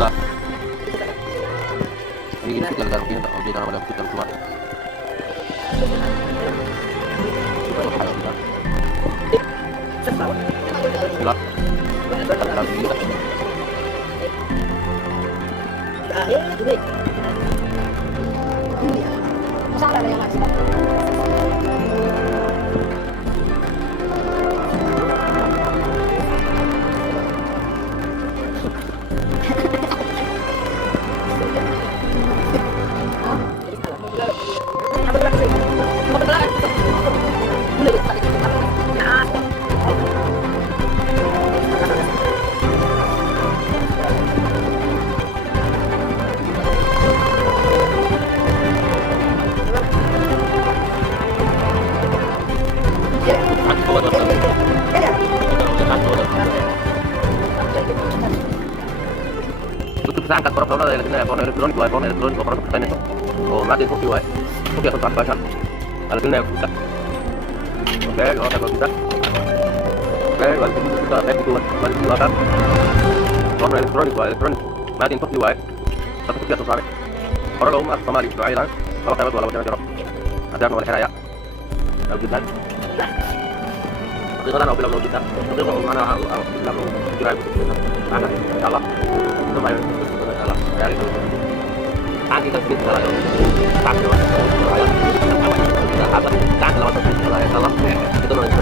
Lah, ini kita lihat kita tahu dia dalam kita keluar. Kita tahu kita. Lah, kita. Masalah yang masih. Angkat produk elektronik produk pertanian. Oh, mati kopi wae. Kopi atau tanpa bahan. Kalau kena kita. Oke, kalau kita. Oke, kalau kita itu balik dua kan. Produk elektronik. Mati kopi wae. Satu kopi atau sare. Orang rumah sama di Thailand. Kalau saya buat jalan jorok. Ada nomor raya. Kalau kita. Tapi kalau bilang kita. Tapi kalau mana bilang kira ana insyaallah. Sampai dari itu kan kita bisa lah tak ada kita ada kan kalau itu